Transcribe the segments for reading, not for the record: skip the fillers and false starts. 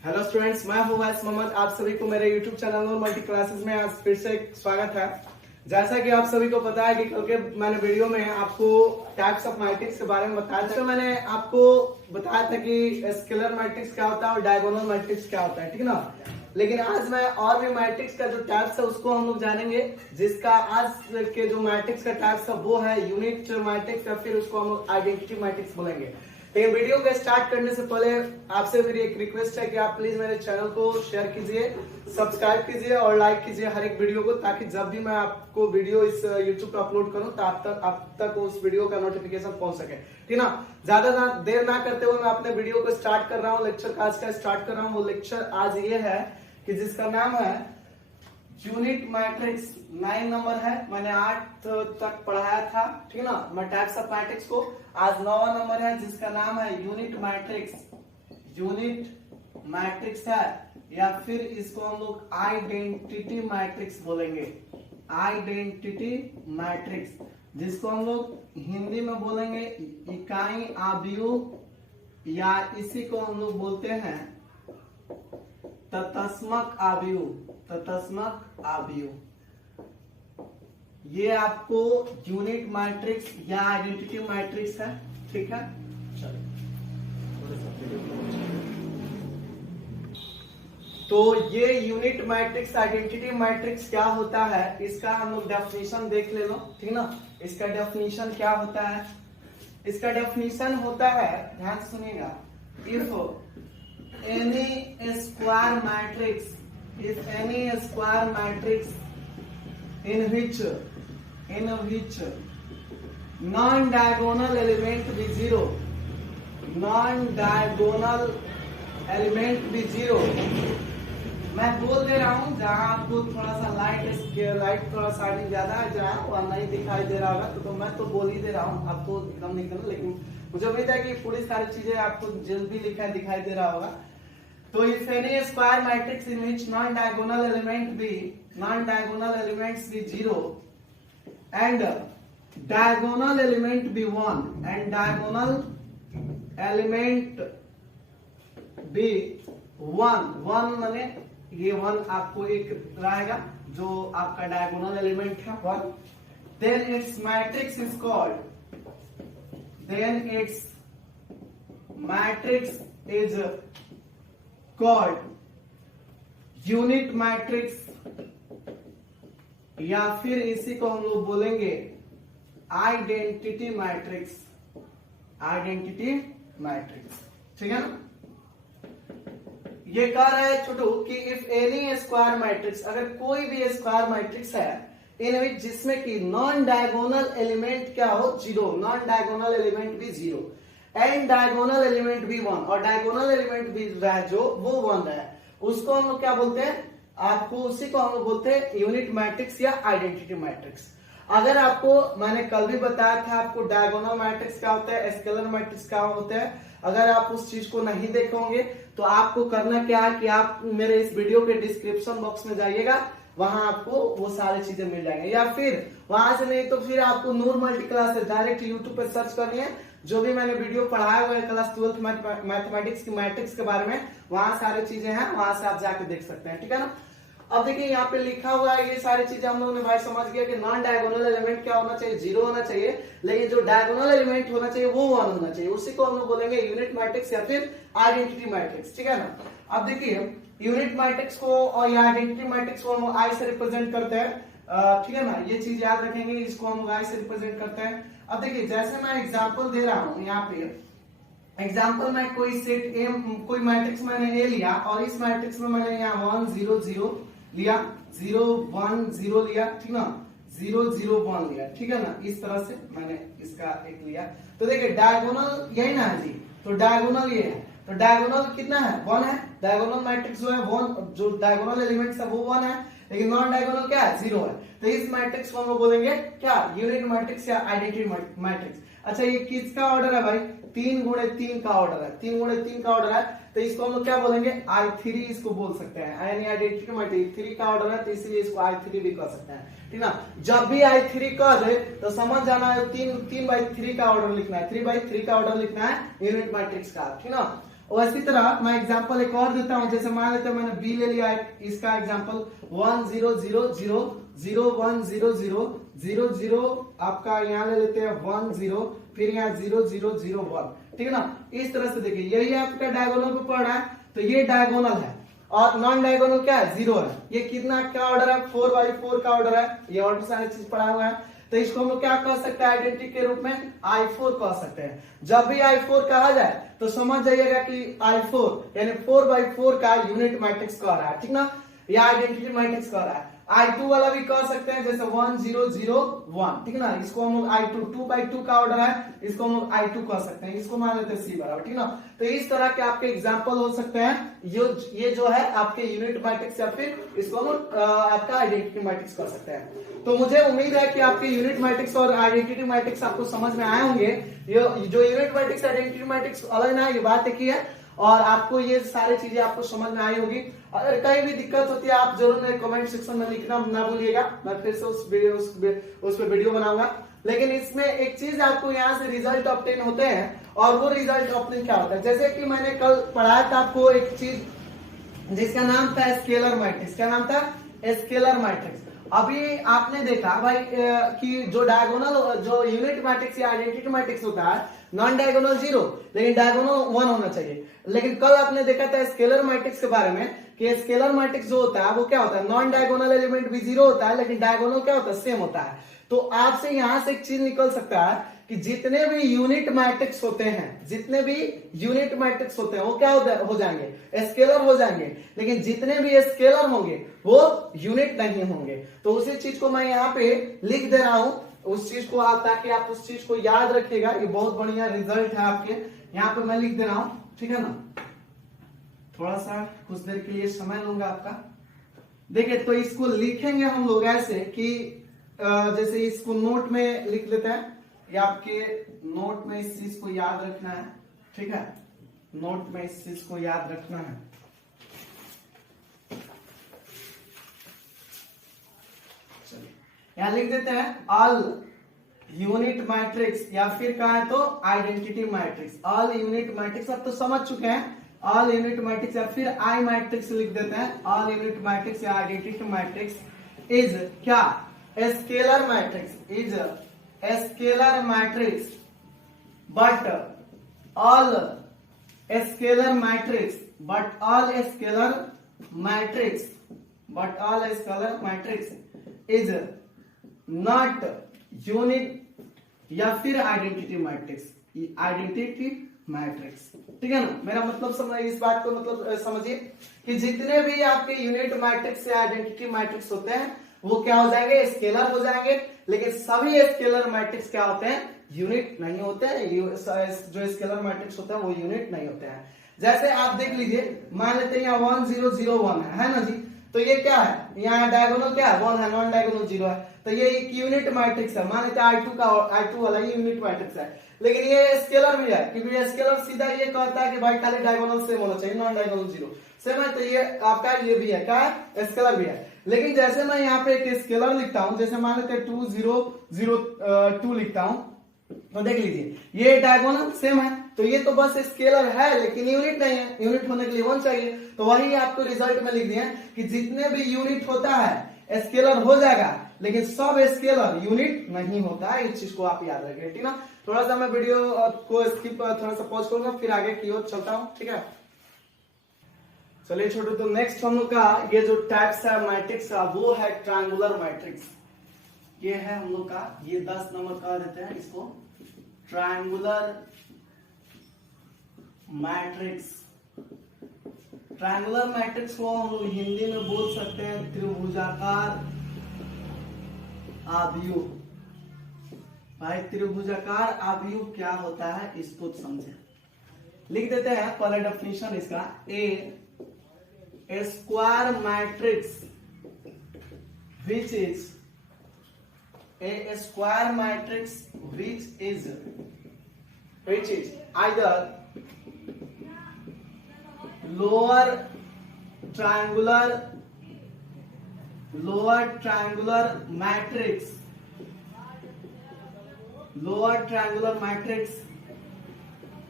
Hello students, मैं हूं वैस मोहम्मद। आप सभी को मेरे यूट्यूब चैनल नूर मल्टी क्लासेस में आज फिर से स्वागत है। जैसा कि आप सभी को पता है कि कल के मैंने वीडियो में आपको टाइप्स ऑफ मैट्रिक्स के बारे में बताया था। तो मैंने आपको बताया था कि स्केलर मैट्रिक्स क्या होता है और डायगोनल मैट्रिक्स क्या होता है, ठीक है ना। लेकिन आज मैं और भी मैट्रिक्स का जो टाइप्स है उसको हम लोग जानेंगे, जिसका आज के जो मैट्रिक्स का टाइप्स है वो है यूनिट मैट्रिक्स या फिर उसको हम लोग आइडेंटिटी मैट्रिक्स बोलेंगे। लेकिन वीडियो को स्टार्ट करने से पहले आपसे मेरी एक रिक्वेस्ट है कि आप प्लीज मेरे चैनल को शेयर कीजिए, सब्सक्राइब कीजिए और लाइक कीजिए हर एक वीडियो को, ताकि जब भी मैं आपको वीडियो इस यूट्यूब पर अपलोड करूं तो आप तक उस वीडियो का नोटिफिकेशन पहुंच सके, ठीक ना। ज्यादा देर ना करते हुए मैं अपने वीडियो को स्टार्ट कर रहा हूँ। लेक्चर आज का स्टार्ट कर रहा हूँ। वो लेक्चर आज ये है कि जिसका नाम है यूनिट मैट्रिक्स। 9 नंबर है, मैंने 8 तक पढ़ाया था, ठीक है ना। मैं टाइप्स ऑफ मैट्रिक्स को आज 9वां नंबर है, जिसका नाम है यूनिट मैट्रिक्स। यूनिट मैट्रिक्स है या फिर इसको हम लोग आइडेंटिटी मैट्रिक्स बोलेंगे। आइडेंटिटी मैट्रिक्स, जिसको हम लोग हिंदी में बोलेंगे इकाई आव्यूह, या इसी को हम लोग बोलते हैं तत्समक आव्यूह। तत्समक आव्यूह, ये आपको यूनिट मैट्रिक्स या आइडेंटिटी मैट्रिक्स है, ठीक है। तो ये यूनिट मैट्रिक्स आइडेंटिटी मैट्रिक्स क्या होता है, इसका हम लोग डेफिनेशन देख ले लो, ठीक ना। इसका डेफिनेशन क्या होता है? इसका डेफिनेशन होता है, ध्यान से सुनिएगा, if any square matrix, if any square matrix in which non-diagonal element be zero, non-diagonal element be zero। मैं बोल दे रहा हूँ, जहाँ आपको थोड़ा सा लाइट थोड़ा सा ज्यादा है, जहाँ वहाँ नहीं दिखाई दे रहा होगा तो मैं तो बोल ही दे रहा हूँ, आप तो एकदम नहीं करना। लेकिन मुझे उम्मीद है कि पूरी सारी चीजें आपको जल्दी दिखाई दे रहा होगा। तो if any square matrix in which non-diagonal elements be zero and diagonal element be 1 and diagonal element be 1 माने ये 1 आपको एक रहेगा जो आपका diagonal element है 1, then its matrix is called unit matrix, या फिर इसी को हम लोग बोलेंगे आइडेंटिटी मैट्रिक्स। आइडेंटिटी मैट्रिक्स, ठीक है ना। ये कह रहा है छोटू कि इफ एनी स्क्वायर मैट्रिक्स, अगर कोई भी स्क्वायर मैट्रिक्स है इन विच जिसमें कि नॉन डायगोनल एलिमेंट क्या हो, 0, नॉन डायगोनल एलिमेंट भी 0 एंड डायगोनल एलिमेंट भी 1, और डायगोनल एलिमेंट भी रहा जो वो 1 है, उसको हम लोग क्या बोलते हैं? आपको उसी को हम लोग बोलते हैं यूनिट मैट्रिक्स या आइडेंटिटी मैट्रिक्स। अगर आपको मैंने कल भी बताया था आपको डायगोनल मैट्रिक्स क्या होता है, स्केलर मैट्रिक्स क्या होता है, अगर आप उस चीज को नहीं देखोगे तो आपको करना क्या है कि आप मेरे इस वीडियो के डिस्क्रिप्शन बॉक्स में जाइएगा, वहां आपको वो सारी चीजें मिल जाएंगे। या फिर वहां से नहीं तो फिर आपको नूर मल्टी क्लासेस डायरेक्ट यूट्यूब पे सर्च करनी है, जो भी मैंने वीडियो पढ़ाया हुआ है क्लास 12th मैथमेटिक्स की मैट्रिक्स के बारे में, वहां सारी चीजें हैं, वहां से आप जाके देख सकते हैं, ठीक है ना। अब देखिए यहाँ पे लिखा हुआ है, ये सारी चीजें हम लोगों ने भाई समझ गया कि नॉन डायगोनल एलिमेंट क्या होना चाहिए, 0 होना चाहिए, लेकिन जो डायगोनल एलिमेंट होना चाहिए वो 1 होना चाहिए। उसी को हम लोग बोलेंगे यूनिट मैट्रिक्स या फिर आइडेंटिटी मैट्रिक्स, ठीक है ना। अब देखिए यूनिट मैट्रिक्स को और आइडेंटिटी मैट्रिक्स को हम आई से रिप्रेजेंट करते हैं, ठीक है ना। ये चीज याद रखेंगे, इसको हम आई से रिप्रेजेंट करते हैं। अब देखिए जैसे मैं एग्जांपल दे रहा हूं, यहाँ पे एग्जांपल में कोई सेट ए, कोई मैट्रिक्स मैंने ए लिया और इस मैट्रिक्स में मैंने यहाँ 1 0 0 लिया, 0 1 0 लिया, ठीक ना, 0 0 1 लिया, ठीक है ना। इस तरह से मैंने इसका एक लिया। तो देखिए डायगोनल यही ना है जी, तो डायगोनल ये है, तो डायगोनल कितना है, 1 है। डायगोनल मैट्रिक्स जो है 1, जो डायगोनल एलिमेंट्स है वो 1 है, लेकिन नॉन डायगोनल क्या है, 0 है। तो इस मैट्रिक्स को हम बोलेंगे क्या, यूनिट मैट्रिक्स या आइडेंटिटी मैट्रिक्स। अच्छा ये किसका ऑर्डर है भाई, 3 गुणे 3 का ऑर्डर है, 3 गुणे 3 का ऑर्डर है, तो इसको हम लोग क्या बोलेंगे, I3 इसको बोल सकते हैं, यानी आइडेंटिटी मैट्रिक्स 3 का ऑर्डर है, तो इसलिए इसको I3 भी कह सकते हैं, ठीक ना। जब भी I3 कह दे तो समझ जाना है 3 by 3 का ऑर्डर लिखना है, 3 by 3 का ऑर्डर लिखना है यूनिट मैट्रिक्स का, ठीक ना। और इसी तरह मैं एग्जांपल एक और देता हूं, जैसे मान लेते हैं मैंने बी ले लिया है, इसका एग्जांपल 1 0 0 0 0 1 0 0 0 0 आपका यहाँ ले लेते हैं 1 0, फिर यहाँ 0 0 0 1, ठीक है ना। इस तरह से देखिए यही आपका डायगोनल पे पड़ रहा है, तो ये डायगोनल है और नॉन डायगोनल क्या है, 0 है। ये कितना क्या ऑर्डर है, 4x4 का ऑर्डर है, ये ऑर्डर सारी चीज पढ़ा हुआ है। तो इसको हम लोग क्या कह सकते हैं, आइडेंटिटी के रूप में I4 कह सकते हैं। जब भी I4 कहा जाए तो समझ जाइएगा कि I4 यानी 4x4 का यूनिट मैट्रिक्स कह रहा है, ठीक ना, या आइडेंटिटी मैट्रिक्स कह रहा है। I2 वाला भी कह सकते हैं, जैसे 1 0 0 1, ठीक है ना, इसको हम लोग I2 2x2 का ऑर्डर है, इसको हम लोग I2 कह सकते हैं, इसको मान लेते हैं C बराबर, ठीक ना। तो इस तरह के आपके एग्जांपल हो सकते हैं। ये जो है आपके यूनिट मैट्रिक्स या फिर इसको हम लोग आपका आइडेंटिटी मैट्रिक्स कह सकते हैं। तो मुझे उम्मीद है कि आपके यूनिट मैट्रिक्स और आइडेंटिटी मैट्रिक्स आपको समझ में आए होंगे। ये जो यूनिट मैट्रिक्स आइडेंटिटी मैट्रिक्स अलग ना, ये बात एक ही है, और आपको ये सारी चीजें आपको समझ में आई होगी। अगर कहीं भी दिक्कत होती है आप जरूर मेरे कमेंट सेक्शन में लिखना ना भूलिएगा, मैं फिर से उस पे वीडियो बनाऊंगा। लेकिन इसमें एक चीज आपको यहाँ से रिजल्ट ऑब्टेन होते हैं, और वो रिजल्ट ऑब्टेन क्या होता है, जैसे कि मैंने कल पढ़ाया था आपको एक चीज जिसका नाम था स्केलर मैट्रिक्स। क्या नाम था, स्केलर मैट्रिक्स। अभी आपने देखा भाई कि जो डायगोनल जो यूनिट मैट्रिक्स या आइडेंटिटी मैट्रिक्स होता है, नॉन डायगोनल 0 लेकिन डायगोनल 1 होना चाहिए। लेकिन कल आपने देखा था स्केलर मैट्रिक्स के बारे में कि स्केलर मैट्रिक्स जो होता है वो क्या होता है, नॉन डायगोनल एलिमेंट भी 0 होता है, लेकिन डायगोनल क्या होता है, सेम होता है। तो आपसे यहां से एक चीज निकल सकता है कि जितने भी यूनिट मैट्रिक्स होते हैं, जितने भी यूनिट मैट्रिक्स होते हैं वो क्या हो जाएंगे, स्केलर हो जाएंगे, लेकिन जितने भी स्केलर होंगे वो यूनिट नहीं होंगे। तो उसी चीज को मैं यहाँ पे लिख दे रहा हूं, उस चीज को आप, ताकि आप उस चीज को याद रखिएगा। ये बहुत बढ़िया रिजल्ट है आपके, यहाँ पे मैं लिख दे रहा हूं, ठीक है ना। थोड़ा सा कुछ देर के लिए समय लूंगा आपका। देखिए तो इसको लिखेंगे हम लोग ऐसे कि जैसे इसको नोट में लिख लेते हैं, या आपके नोट में इस चीज को याद रखना है, ठीक है, नोट में इस चीज को याद रखना है। चलिए यहां लिख देते हैं ऑल यूनिट मैट्रिक्स, या फिर कहा है तो identity matrix. All unit matrix अब तो समझ चुके हैं, ऑल यूनिट मैट्रिक्स या फिर आई मैट्रिक्स लिख देते हैं। ऑल यूनिट मैट्रिक्स या आइडेंटिटी मैट्रिक्स इज क्या, scalar matrix, is scalar matrix, but all scalar matrix, but all scalar matrix, but all scalar matrix is not unit या फिर आइडेंटिटी मैट्रिक्स, आइडेंटिटी मैट्रिक्स, ठीक है ना। मेरा मतलब समझ, इस बात को मतलब समझिए कि जितने भी आपके यूनिट मैट्रिक्स या आइडेंटिटी मैट्रिक्स होते हैं वो क्या हो जाएंगे, स्केलर हो जाएंगे। लेकिन सभी स्केलर मैट्रिक्स क्या होते हैं, यूनिट नहीं होते हैं। जो स्केलर मैट्रिक्स होते हैं वो यूनिट नहीं होते हैं। जैसे आप देख लीजिए, मान लेते हैं यहाँ 1 0 0 1 है ना जी, तो ये क्या है, यहाँ डायगोनल क्या है, 1 है, नॉन डायगोनल 0 है, तो ये एक यूनिट मैट्रिक्स है। मान लेते हैं I2 वाला ये यूनिट मैट्रिक्स है, लेकिन ये स्केलर भी है, क्योंकि ये स्केलर सीधा ये कहता है कि भाई खाली डायगोनल सेम होना चाहिए, नॉन डायगोनल 0 सेम है, तो ये आपका ये भी है, क्या है, स्केलर भी है। लेकिन जैसे मैं यहाँ पे एक स्केलर लिखता हूं, जैसे मान लेते हैं 2 0 0 2 लिखता हूं, तो देख लीजिए ये डायगोनल सेम है, तो ये तो बस स्केलर है लेकिन यूनिट नहीं है। यूनिट होने के लिए 1 चाहिए, तो वही आपको रिजल्ट में लिख दिया कि जितने भी यूनिट होता है स्केलर हो जाएगा, लेकिन सब स्केलर यूनिट नहीं होता है। इस चीज को आप याद रखिए, ठीक ना। थोड़ा सा मैं वीडियो को स्किप थोड़ा सा पॉज करूंगा, फिर आगे की ओर चलता हूं, ठीक है। चलिए छोटू, तो नेक्स्ट हम लोग का ये जो टाइप्स है मैट्रिक्स का वो है ट्रायंगुलर मैट्रिक्स। ये है हम लोग का, ये 10 नंबर का देते हैं इसको, ट्रायंगुलर मैट्रिक्स। ट्रायंगुलर मैट्रिक्स को हम लोग हिंदी में बोल सकते हैं त्रिभुजाकार आव्यूह। भाई त्रिभुजाकार आव्यूह क्या होता है इसको समझे, लिख देते हैं पहले डेफिनेशन इसका। A square matrix which is a square matrix which is either lower triangular matrix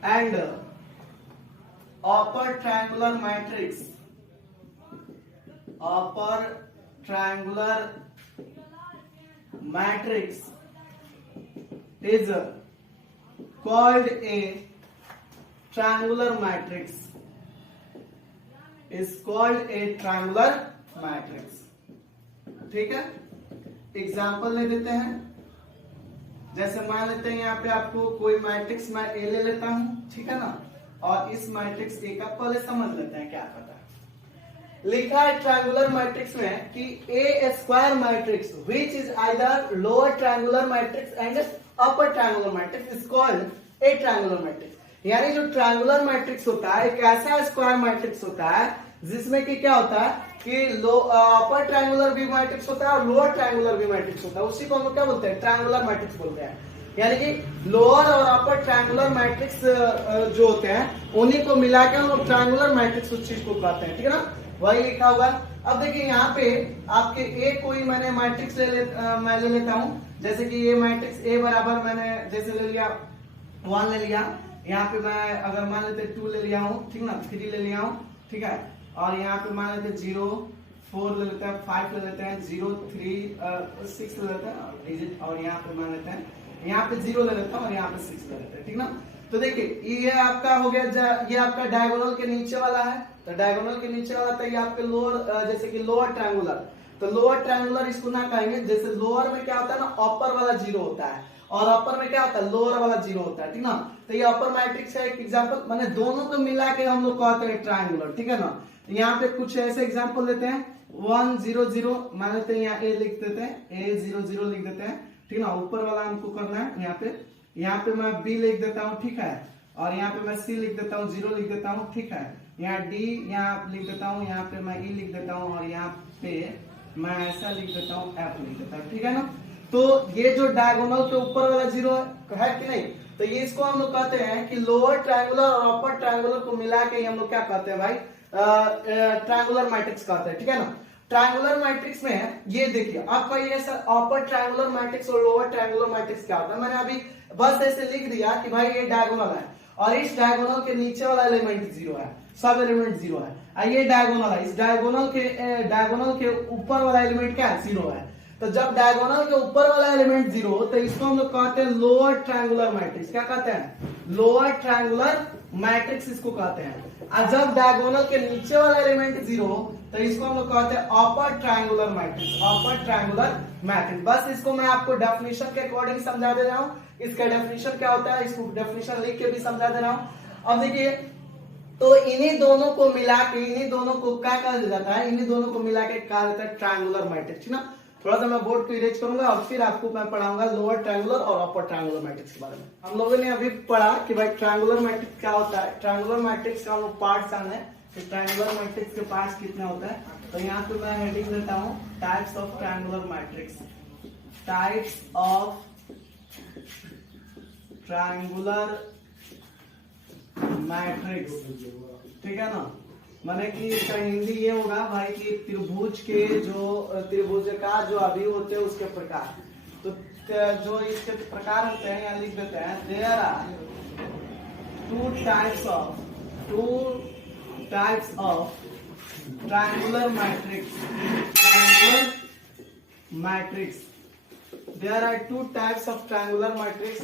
and upper triangular matrix, upper triangular matrix is called a triangular matrix, is called a triangular matrix. ठीक है, example ले देते हैं। जैसे मान लेते हैं यहाँ पे आपको कोई मैट्रिक्स मैं ए ले लेता हूं, ठीक है ना, और इस मैट्रिक्स ए का पहले समझ लेते हैं क्या पता है। लिखा है ट्रायंगुलर मैट्रिक्स में कि a square matrix which is either lower triangular matrix and upper triangular matrix is called a triangular matrix. यानी जो ट्रायंगुलर मैट्रिक्स होता है एक ऐसा स्क्वायर मैट्रिक्स होता है जिसमें कि क्या होता है कि अपर ट्रायंगुलर भी मैट्रिक्स होता है और लोअर ट्रायंगुलर भी मैट्रिक्स होता है, उसी को हम लोग क्या बोलते हैं, ट्रायंगुलर मैट्रिक्स बोलते हैं। यानी कि लोअर और अपर ट्रायंगुलर मैट्रिक्स जो होते हैं उन्हीं को मिला के हम लोग ट्रायंगुलर मैट्रिक्स उस चीज को कहते हैं, ठीक है ना, वही लिखा हुआ। अब देखिए यहाँ पे आपके ए कोई मैंने मैट्रिक्स मैं ले लेता हूँ, जैसे कि ये मैट्रिक्स ए बराबर मैंने जैसे ले लिया 1 ले लिया, यहाँ पे मैं अगर मान लेते 2 ले लिया हूँ, ठीक ना, 3 ले लिया हूँ, ठीक है, और यहाँ पे मान लेते 0 4 ले लेते हैं, 5 ले लेते हैं, 0 3 6 ले लेते हैं डिजिट, और यहाँ पे मान लेते हैं, यहाँ पे 0 ले लेता हूँ और यहाँ पे 6 ले लेते हैं, ठीक ना। तो देखिए ये आपका हो गया, ये आपका डायगोनल के नीचे वाला है, तो डायगोनल के नीचे वाला था ये आपके लोअर, जैसे कि लोअर ट्रायंगुलर, तो लोअर ट्रायंगुलर इसको ना कहेंगे, जैसे लोअर में क्या होता है ना, अपर वाला 0 होता है और अपर में क्या होता है, लोअर वाला 0 होता है, ठीक ना। तो ये अपर मैट्रिक्स है एक एग्जांपल, माने दोनों को मिला के हम लोग कहते हैं ट्रायंगुलर, ठीक है ना। तो यहाँ पे कुछ ऐसे एग्जांपल लेते हैं, 1 0 0 मान लेते हैं, यहाँ ए लिख देते हैं, ए 0 0 लिख देते हैं, ठीक ना, ऊपर वाला हमको करना है। यहाँ पे मैं बी लिख देता हूँ, ठीक है, और यहाँ पे मैं सी लिख देता हूँ, 0 लिख देता हूँ, ठीक है, यहाँ डी यहाँ लिख देता हूँ, यहाँ पे मैं ई लिख देता हूँ, और यहाँ पे मैं ऐसा लिख देता हूँ, एफ लिख देता हूँ, ठीक है ना। तो ये जो डायगोनल के ऊपर वाला 0 है कि नहीं, तो ये इसको हम लोग कहते हैं कि लोअर ट्रायंगुलर और अपर ट्रायंगुलर को मिला के हम लोग क्या कहते हैं भाई, ट्रायंगुलर मैट्रिक्स कहते हैं, ठीक है ना। ट्रायंगुलर मैट्रिक्स में ये देखिए आपका ये अपर ट्रायंगुलर मैट्रिक्स और लोअर ट्रायंगुलर मैट्रिक्स क्या होता है, मैंने अभी बस ऐसे लिख दिया कि भाई ये डायगोनल है और इस डायगोनल के नीचे वाला एलिमेंट 0 है, सब एलिमेंट 0 है, ये डायगोनल है, इस डायगोनल के ऊपर वाला एलिमेंट क्या है, 0 है। तो जब डायगोनल के ऊपर वाला एलिमेंट 0 तो इसको हम लोग कहते हैं लोअर ट्रायंगुलर मैट्रिक्स, क्या कहते हैं, लोअर ट्रायंगुलर मैट्रिक्स इसको कहते हैं। और जब डायगोनल के नीचे वाला एलिमेंट 0 तो इसको हम लोग कहते हैं अपर ट्रायंगुलर मैट्रिक्स, अपर ट्रायंगुलर मैट्रिक्स। बस इसको मैं आपको डेफिनेशन के अकॉर्डिंग समझा दे रहा हूँ, इसका डेफिनेशन क्या होता है इसको डेफिनेशन लिख के भी समझा दे रहा हूँ। अब देखिए तो इन्हीं दोनों को मिला के, इन्हीं दोनों को क्या कहा जाता है, इन्हीं दोनों को मिला के कहा जाता है ट्रायंगुलर मैट्रिक्स, ठीक ना। थोड़ा सा मैं बोर्ड को इरेज करूंगा और फिर आपको मैं पढ़ाऊंगा लोअर ट्रायंगुलर और अपर ट्रायंगुलर मैट्रिक्स के बारे में। हम लोगों ने अभी पढ़ा कि भाई ट्रायंगुलर मैट्रिक्स क्या होता है, ट्रायंगुलर मैट्रिक्स का हम लोग पार्ट्स आने हैं, ट्रायंगुलर मैट्रिक्स के पार्ट्स कितने होते हैं। तो यहाँ पे मैं हेडिंग देता हूँ types of triangular matrix, types of triangular matrix, ठीक है ना। माने कि इसका हिंदी ये होगा भाई कि त्रिभुज के जो त्रिभुजाकार जो अवयव होते हैं उसके प्रकार, तो जो इसके प्रकार होते हैं यहाँ लिख देते हैं, there are two types of triangular matrix, there are 2 types of triangular matrix.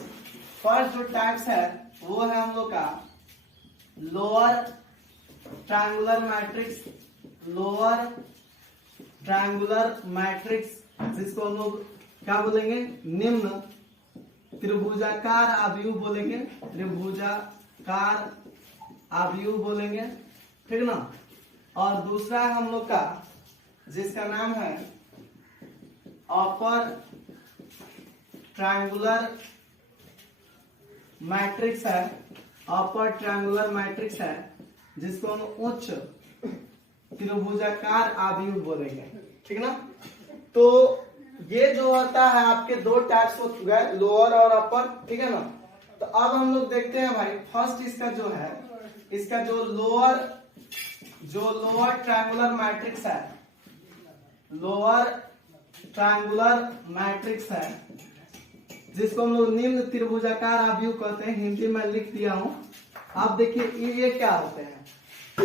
First जो टाइप्स है वो है हम लोग का lower triangular matrix, lower triangular matrix, जिसको हम लोग क्या बोलेंगे, निम्न त्रिभुजाकार अवयव बोलेंगे, त्रिभुजाकार अवयव बोलेंगे, ठीक ना। और दूसरा है हम लोग का जिसका नाम है अपर ट्रायंगुलर मैट्रिक्स है, अपर ट्रायंगुलर मैट्रिक्स है, जिसको हम उच्च त्रिभुजाकार अवयव बोलेंगे, ठीक ना। तो ये जो होता है आपके 2 टाइप्स हो गए, लोअर और अपर, ठीक है ना। तो अब हम लोग देखते हैं भाई फर्स्ट इसका जो है, इसका जो लोअर ट्रायंगुलर मैट्रिक्स है, लोअर ट्रायंगुलर मैट्रिक्स है, जिसको हम लोग निम्न त्रिभुजाकार अवयव कहते हैं, हिंदी में लिख दिया हूं, अब देखिए ये क्या होते हैं,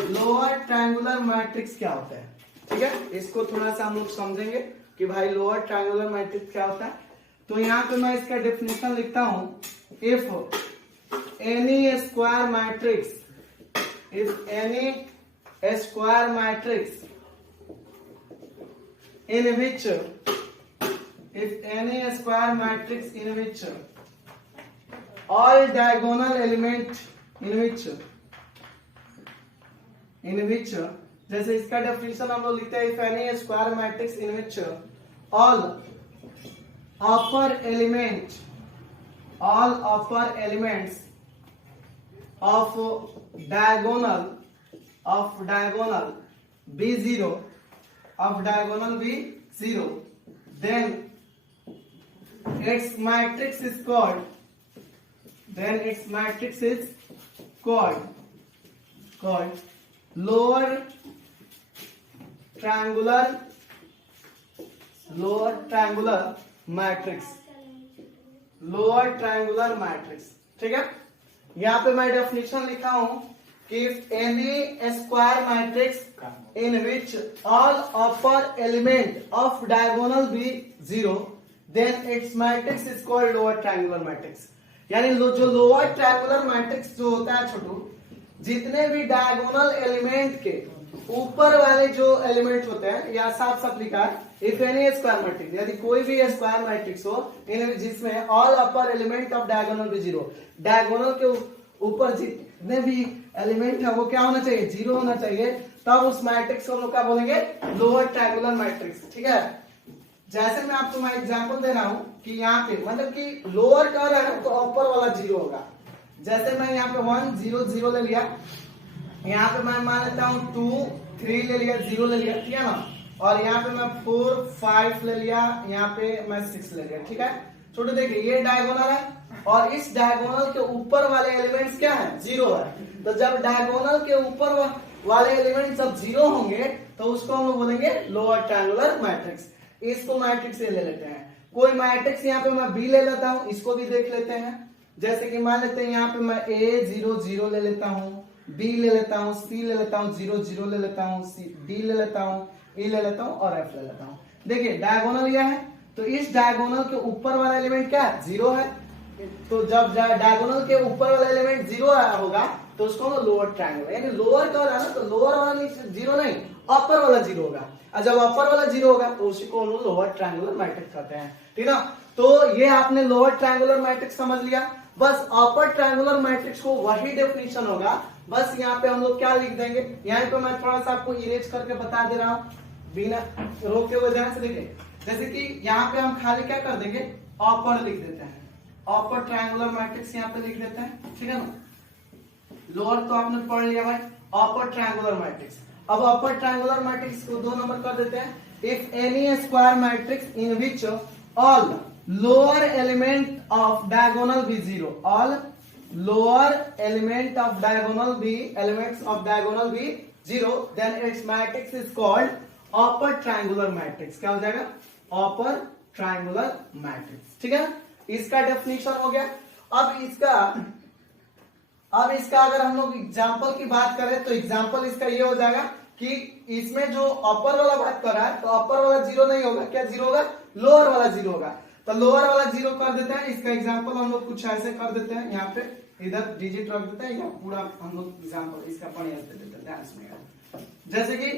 लोअर ट्रायंगुलर मैट्रिक्स क्या होता है, ठीक है। इसको थोड़ा सा हम लोग समझेंगे कि भाई लोअर ट्रायंगुलर मैट्रिक्स क्या होता है। तो यहाँ पे मैं इसका डेफिनेशन लिखता हूं, if any square matrix, if any square matrix in which, if any square matrix in which all diagonal element in which जैसे इसका डेफिनेशन हम लोग लिखते हैं, if any square matrix in which all upper elements of diagonal b0 of diagonal b0, then its matrix is called lower triangular matrix, ठीक है। यहाँ पे मैं डेफिनेशन लिखा हूं कि if any square matrix in which all upper element of diagonal be 0, then its matrix is called lower triangular matrix। यानी जो लोअर ट्रायंगुलर मैट्रिक्स जो होता है छोटू, जितने भी डायगोनल एलिमेंट के ऊपर वाले जो एलिमेंट होते हैं, या साफ साफ लिखा है, इफ एनी स्क्वायर मैट्रिक्स, यदि कोई भी स्क्वायर मैट्रिक्स हो इन जिसमें all upper element of diagonal भी 0, डायगोनल के ऊपर जितने भी एलिमेंट है वो क्या होना चाहिए, 0 होना चाहिए, तब उस मैट्रिक्स को हम लोग क्या बोलेंगे, लोअर ट्रायंगुलर मैट्रिक्स, ठीक है। जैसे मैं आपको मैं एग्जांपल दे रहा हूं कि यहाँ पे मतलब कि लोअर कर रहा है तो अपर वाला 0 होगा। जैसे मैं यहाँ पे 1 0 0 ले लिया, यहाँ पे मैं मान लेता हूँ 2 3 ले लिया, 0 ले लिया, ठीक है ना। और यहाँ पे मैं 4 5 ले लिया, यहाँ पे मैं 6 ले लिया, ठीक है। छोटे देखिए ये डायगोनल है और इस डायगोनल के ऊपर वाले एलिमेंट्स क्या है, 0 है। तो जब डायगोनल के ऊपर वाले एलिमेंट जब 0 होंगे तो उसको हम लोग बोलेंगे लोअर ट्रायंगुलर मैट्रिक्स। इसको मैट्रिक्स से ले लेते हैं। कोई मैट्रिक्स यहाँ पे मैं बी ले लेता हूँ, इसको भी देख लेते हैं। जैसे कि मान लेते हैं यहाँ पे मैं A 0 0 ले लेता हूँ, B ले लेता हूँ, C ले लेता हूँ, 0 0 ले लेता हूँ, D ले लेता हूँ, E ले लेता हूँ और F ले लेता हूँ। देखिए डायगोनल यह है, तो इस डायगोनल के ऊपर वाला एलिमेंट क्या है, 0 है। तो जब डायगोनल के ऊपर वाला एलिमेंट 0 होगा तो उसको हम लोअर ट्रायंगल, यानी लोअर का है ना, तो लोअर वाला 0 नहीं, अपर वाला 0 होगा। और जब अपर वाला 0 होगा तो उसी को हम लोग लोअर ट्रायंगुलर मैट्रिक्स कहते हैं, ठीक है ना। तो ये आपने लोअर ट्रायंगुलर मैट्रिक्स समझ लिया। बस अपर ट्रायंगुलर मैट्रिक्स को वही डेफिनेशन होगा, बस यहाँ पे हम लोग क्या लिख देंगे, यहाँ पे मैं थोड़ा सा आपको इरेज करके बता दे रहा हूँ बिना रोके हुए, ध्यान से देखिए। जैसे कि यहाँ पे हम खाली क्या कर देंगे, अपर लिख देते हैं, अपर ट्रायंगुलर मैट्रिक्स यहाँ पे लिख देते हैं, ठीक है ना। लोअर तो आपने पढ़ लिया भाई, अपर ट्रायंगुलर मैट्रिक्स। अब अपर ट्रायंगुलर मैट्रिक्स को 2 नंबर कर देते हैं। If any square matrix in which all lower element of diagonal be 0, all lower element of diagonal be elements of diagonal be 0, then its matrix is called upper triangular matrix. क्या हो जाएगा, अपर triangular matrix, ठीक है। इसका definition हो गया। अब इसका अगर हम लोग एग्जाम्पल की बात करें तो एग्जाम्पल इसका ये हो जाएगा कि इसमें जो अपर वाला बात कर रहा है तो अपर वाला 0 नहीं होगा, क्या 0 होगा, लोअर वाला 0 होगा। तो लोअर वाला 0 कर देते हैं। इसका एग्जाम्पल हम लोग कुछ ऐसे कर देते हैं, यहाँ पे इधर डिजिट रख देते हैं, या पूरा हम लोग एग्जाम्पल इसका पढ़ देते हैं। जैसे कि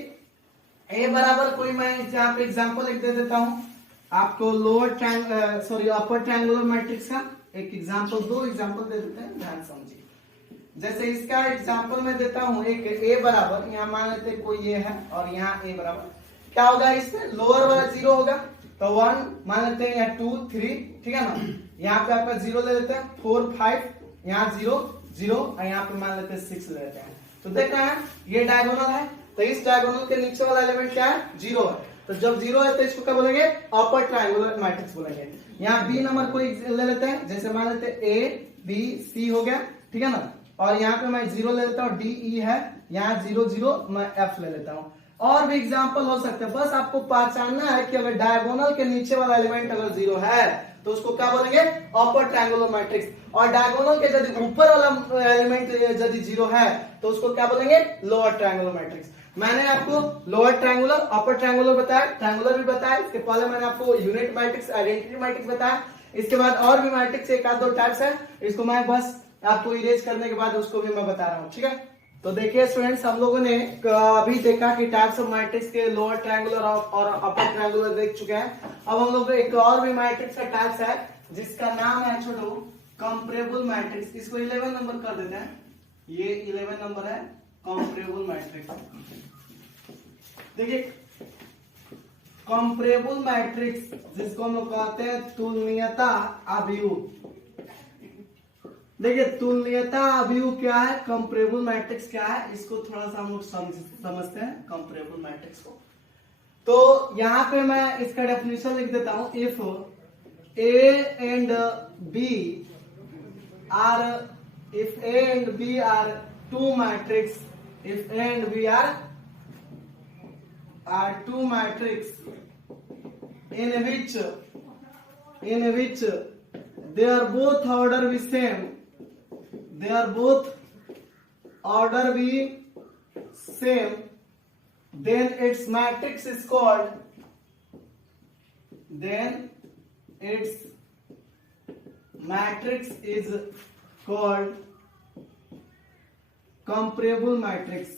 ए बराबर कोई मैं यहाँ पे एग्जाम्पल लिख दे देता हूं आपको अपर ट्रायंगुलर मैट्रिक्स का एक एग्जाम्पल, 2 एग्जाम्पल दे देते हैं, ध्यान समझिए। जैसे इसका एग्जाम्पल मैं देता हूं, एक ए बराबर, यहाँ मान लेते हैं कोई ये है और यहाँ ए बराबर, क्या होगा इसमें, लोअर वाला 0 होगा। तो 1 मान लेते हैं, यहाँ 2 3, ठीक है ना। यहाँ पे आपका 0 ले लेते हैं, 4 5, यहाँ 0 0 और यहाँ पे मान लेते हैं 6 ले लेते हैं। तो देख रहे हैं ये डायगोनल है, तो इस डायगोनल के नीचे वाला एलिमेंट क्या है, 0 है। तो जब 0 है तो इसको क्या बोलेंगे, अपर ट्रायंगुलर मैट्रिक्स बोलेंगे। यहाँ बी नंबर कोई ले लेते हैं, जैसे मान लेते हैं ए बी सी हो गया, ठीक है ना। और यहाँ पे मैं 0 ले लेता हूँ, डी ई है, यहाँ 0 0 मैं एफ ले लेता हूँ। और भी एग्जांपल हो सकते हैं, बस आपको पहचानना है कि अगर डायगोनल के नीचे वाला एलिमेंट अगर जीरो है तो उसको क्या बोलेंगे, अपर ट्रायंगुलर मैट्रिक्स, और डायगोनल के यदि ऊपर वाला एलिमेंट यदि जीरो है तो उसको क्या बोलेंगे, लोअर ट्रायंगुलर मैट्रिक्स। मैंने आपको लोअर ट्रायंगुलर, अपर ट्रायंगुलर बताया, ट्रायंगुलर भी बताया, इसके पहले मैंने आपको यूनिट मैट्रिक्स, आइडेंटिटी मैट्रिक्स बताया, इसके बाद और भी मैट्रिक्स एक आध दो टाइप्स है, इसको मैं बस आपको इरेज करने के बाद उसको भी मैं बता रहा हूँ, ठीक है। तो देखिए स्टूडेंट्स, हम लोगों ने अभी देखा कि टाइप्स ऑफ मैट्रिक्स के लोअर ट्रायंगुलर और अपर ट्रायंगुलर देख चुके हैं। अब हम लोग एक और भी मैट्रिक्स का टाइप्स है जिसका नाम है छोटू कंपैरेबल मैट्रिक्स। इसको 11 नंबर कर देते हैं, ये 11 नंबर है कंपैरेबल मैट्रिक्स। देखिए कंपैरेबल मैट्रिक्स जिसको हम लोग कहते हैं तुलनीयता अभियुक्त। देखिए तुलनीयता अभियुक्त क्या है, कंपैरेबल मैट्रिक्स क्या है, इसको थोड़ा सा हम लोग समझते हैं कंपैरेबल मैट्रिक्स को। तो यहां पे मैं इसका डेफिनेशन लिख देता हूं, if A and B are, if A and B are two matrix, if A and B are two matrix in which they are both order be same, they are both order be same, then its matrix is called, then its matrix is called comparable matrix,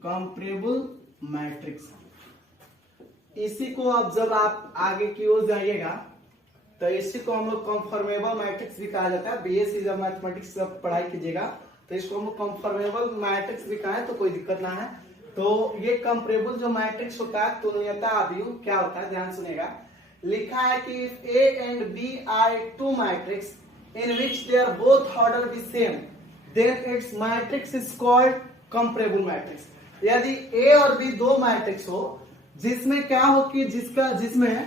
comparable matrix। इसी को अब जब आप आगे की ओर जाइएगा तो इसी को हम लोग कंफर्मेबल मैट्रिक्स भी कहा जाता है। बीएससी जब मैथमेटिक्स जब पढ़ाई कीजिएगा तो इसको हम लोग कंफर्मेबल मैट्रिक्स भी कहें तो कोई दिक्कत ना है। तो ये कंपैरेबल जो मैट्रिक्स होता है तुलनीयता अभियुक्त क्या होता है, ध्यान सुनिएगा। लिखा है कि if A and B are two matrix in which they are both order be same, then its matrix is called comparable matrix। यदि A और B दो मैट्रिक्स हो जिसमें क्या हो कि जिसमें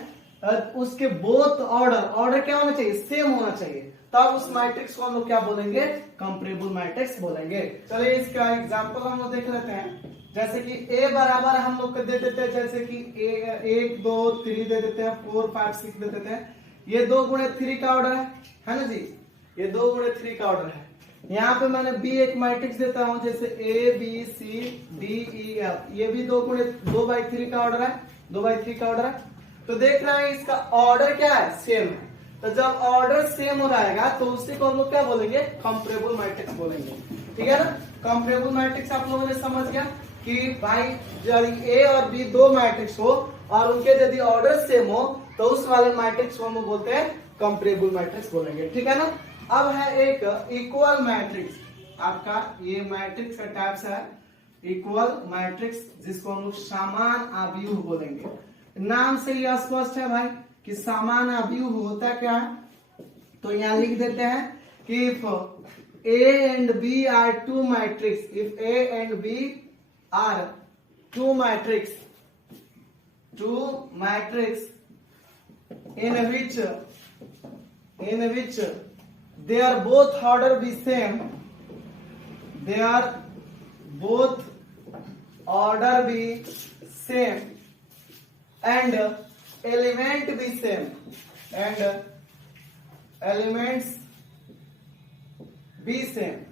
उसके बोथ ऑर्डर क्या होना चाहिए, सेम होना चाहिए, तब उस मैट्रिक्स को हम लोग क्या बोलेंगे, कंपैरेबल मैट्रिक्स बोलेंगे। चलिए इसका एग्जांपल हम लोग देख लेते हैं। जैसे कि A बराबर हम लोग दे देते हैं, जैसे कि 1 2 3 दे देते हैं, 4 5 6 दे देते हैं। ये 2 गुणे 3 का ऑर्डर है ना जी, ये 2 गुणे 3 का ऑर्डर है। यहाँ पे मैंने B एक मैट्रिक्स देता हूं जैसे A B C D E F, ये भी 2/3 का ऑर्डर है, 2/3 का ऑर्डर है। तो देख रहे हैं इसका ऑर्डर क्या है, सेम है। तो जब ऑर्डर सेम हो रहेगा तो उसी को हम लोग क्या बोलेंगे, कंपैरेबल मैट्रिक्स बोलेंगे, ठीक है ना। कंपैरेबल मैट्रिक्स आप लोगों ने समझ गया कि भाई यदि ए और बी दो मैट्रिक्स हो और उनके यदि ऑर्डर सेम हो तो उस वाले मैट्रिक्स को हम बोलते हैं कंपैरेबल मैट्रिक्स बोलेंगे, ठीक है ना। अब है एक इक्वल मैट्रिक्स, आपका ये मैट्रिक्स का टाइप्स है इक्वल मैट्रिक्स, जिसको हम लोग समान अभियुक्त बोलेंगे। नाम से ही स्पष्ट है भाई कि समान अभियुक्त होता क्या है। तो यहाँ लिख देते हैं कि if A and B are two matrix, if A and B are two matrix in which they are both order be same, they are both order be same and element be same, and elements be same,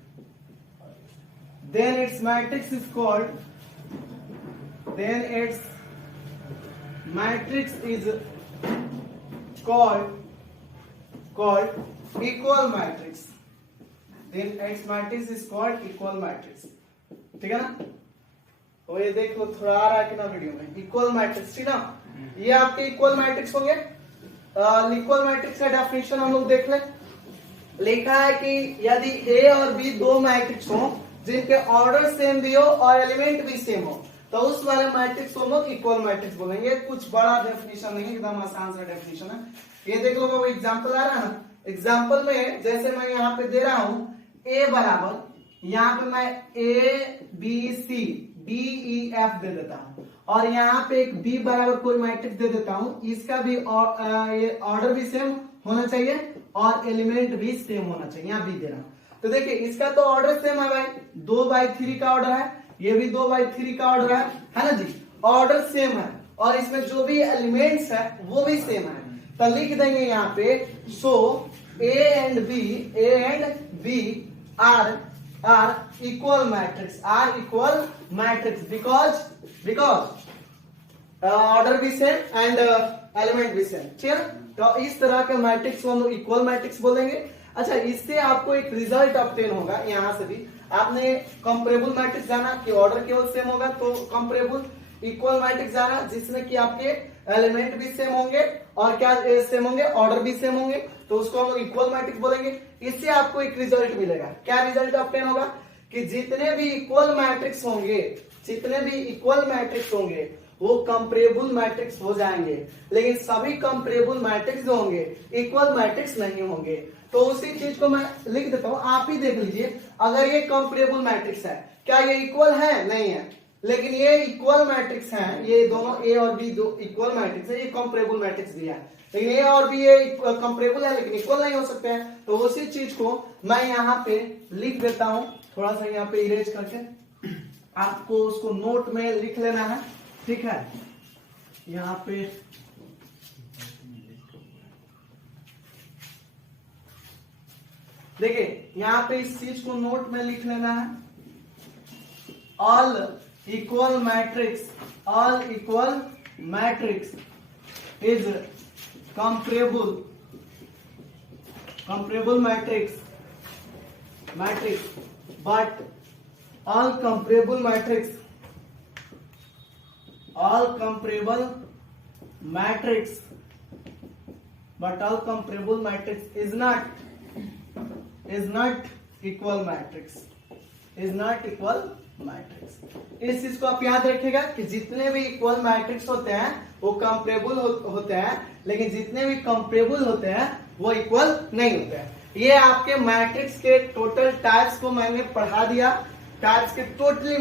then its matrix is called, then its matrix is called equal matrix, then its matrix is called equal matrix, ठीक है ना। तो ये देख लो थोड़ा आ रहा है कि ना वीडियो में, इक्वल मैट्रिक्स, ठीक ना। ये आपके इक्वल मैट्रिक्स होंगे। इक्वल मैट्रिक्स का डेफिनेशन हम लोग देख लें। लिखा है कि यदि ए और बी दो मैट्रिक्स हो जिनके ऑर्डर सेम भी हो और एलिमेंट भी सेम हो तो उस वाले मैट्रिक्स को हम लोग इक्वल मैट्रिक्स बोलेंगे। कुछ बड़ा डेफिनेशन नहीं, एकदम आसान सा डेफिनेशन है। ये देख लो वो एग्जांपल आ रहा है ना, एग्जांपल में जैसे मैं यहाँ पे दे रहा हूं ए बराबर, यहाँ पे मैं A B C D E F दे देता हूं और यहाँ पे एक बी बराबर कोई मैट्रिक्स दे देता हूं, इसका भी ये ऑर्डर भी सेम होना चाहिए और एलिमेंट भी सेम होना चाहिए, यहाँ बी दे रहा हूं। तो देखिए इसका तो ऑर्डर सेम है भाई, 2/3 का ऑर्डर है, ये भी 2/3 का ऑर्डर है ना जी, ऑर्डर सेम है और इसमें जो भी एलिमेंट्स है वो भी सेम है। तो लिख देंगे यहाँ पे so A and B are equal matrix because order भी सेम एंड एलिमेंट भी सेम। ठीक है, तो इस तरह के मैट्रिक्स को हम लोग इक्वल मैट्रिक्स बोलेंगे। अच्छा, इससे आपको एक रिजल्ट ऑब्टेन होगा। यहां से भी आपने कंपेरेबल मैट्रिक्स जाना कि ऑर्डर केवल सेम होगा, तो कंपेरेबल इक्वल मैट्रिक्स जाना जिसमें कि आपके एलिमेंट भी सेम होंगे और क्या सेम होंगे, ऑर्डर भी सेम होंगे, तो उसको हम लोग इक्वल मैट्रिक्स बोलेंगे। इससे आपको एक रिजल्ट मिलेगा। क्या रिजल्ट ऑब्टेन होगा कि जितने भी इक्वल मैट्रिक्स होंगे वो कंपेरेबल मैट्रिक्स हो जाएंगे, लेकिन सभी कंपेरेबल मैट्रिक्स जो होंगे इक्वल मैट्रिक्स नहीं होंगे। तो उसी चीज को मैं लिख देता हूं, आप ही देख लीजिए। अगर ये कंपेरेबल मैट्रिक्स है, क्या ये इक्वल है? नहीं है, लेकिन ये इक्वल मैट्रिक्स है। ये दोनों ए और बी दो इक्वल मैट्रिक्स है, ये कंपेरेबल मैट्रिक्स भी है, लेकिन ए और बी ये कंपेरेबल है लेकिन इक्वल नहीं हो सकते हैं। तो उसी चीज को मैं यहाँ पे लिख देता हूं, थोड़ा सा यहाँ पे इरेज करके आपको उसको नोट में लिख लेना है। ठीक है, यहाँ पे देखिए, यहाँ पे इस चीज को नोट में लिख लेना है। All equal matrix is comparable matrix, but all comparable matrix is not equal matrix, इस चीज को आप याद रखिएगा कि जितने भी इक्वल मैट्रिक्स होते हैं वो कंपेरेबल होते हैं, लेकिन जितने भी कंपेरेबल होते हैं वो इक्वल नहीं होते हैं। ये आपके मैट्रिक्स के टोटल टाइप्स को मैंने पढ़ा दिया। टाइप्स के टोटली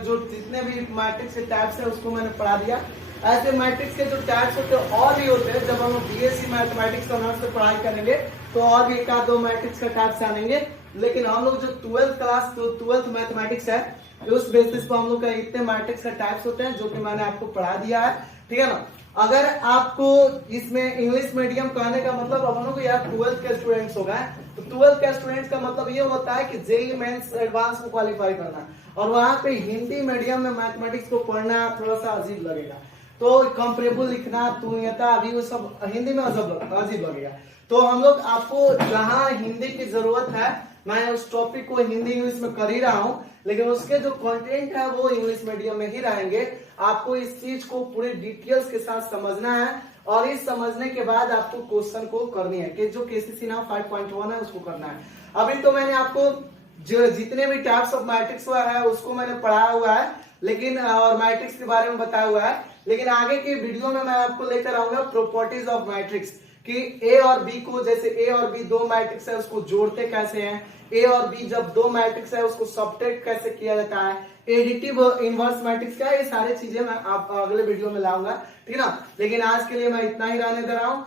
जो जितने भी मैट्रिक्स के टाइप्स है उसको मैंने पढ़ा दिया। ऐसे मैट्रिक्स के जो टाइप्स होते हैं और भी होते हैं। जब हम लोग बीएससी मैथमेटिक्स ऑनर्स से पढ़ाई करेंगे तो और भी एक आध दो मैट्रिक्स का टाइप्स आनेंगे, लेकिन हम लोग जो 12th मैथमेटिक्स है उस बेसिस पर हम लोग का इतने मैट्रिक्स का टाइप्स होते हैं जो कि मैंने आपको पढ़ा दिया है। ठीक है ना। अगर आपको इसमें इंग्लिश मीडियम कहने का मतलब अब हम लोग यार 12th के स्टूडेंट्स हो गए, तो 12th के स्टूडेंट्स का मतलब ये होता है कि जेईई मेंस एडवांस को क्वालिफाई करना, और वहां पे हिंदी मीडियम में मैथमेटिक्स को पढ़ना थोड़ा सा अजीब लगेगा। तो कंपेरेबल लिखना, तुल्यता, अभी वो सब हिंदी में अजीब लगेगा। तो हम लोग आपको जहां हिंदी की जरूरत है, मैं उस टॉपिक को हिंदी इंग्लिश में कर ही रहा हूं, लेकिन उसके जो कंटेंट है वो इंग्लिश मीडियम में ही रहेंगे। आपको इस चीज को पूरे डिटेल्स के साथ समझना है, और इस समझने के बाद आपको क्वेश्चन को करनी है कि जो केसीसी नाउ 5.1 है उसको करना है। अभी तो मैंने आपको जो जितने भी टाइप्स ऑफ मैट्रिक्स हुआ है उसको मैंने पढ़ाया हुआ है, लेकिन और मैट्रिक्स के बारे में बताया हुआ है, लेकिन आगे की वीडियो में मैं आपको लेकर आऊंगा प्रॉपर्टीज ऑफ मैट्रिक्स कि ए और बी को, जैसे ए और बी दो मैट्रिक्स है उसको जोड़ते कैसे हैं, ए और बी जब दो मैट्रिक्स है उसको सबट्रैक्ट कैसे किया जाता है, एडिटिव इनवर्स मैट्रिक्स क्या है, ये सारी चीजें मैं आप अगले वीडियो में लाऊंगा। ठीक है ना। लेकिन आज के लिए मैं इतना ही रहने दे रहा हूं।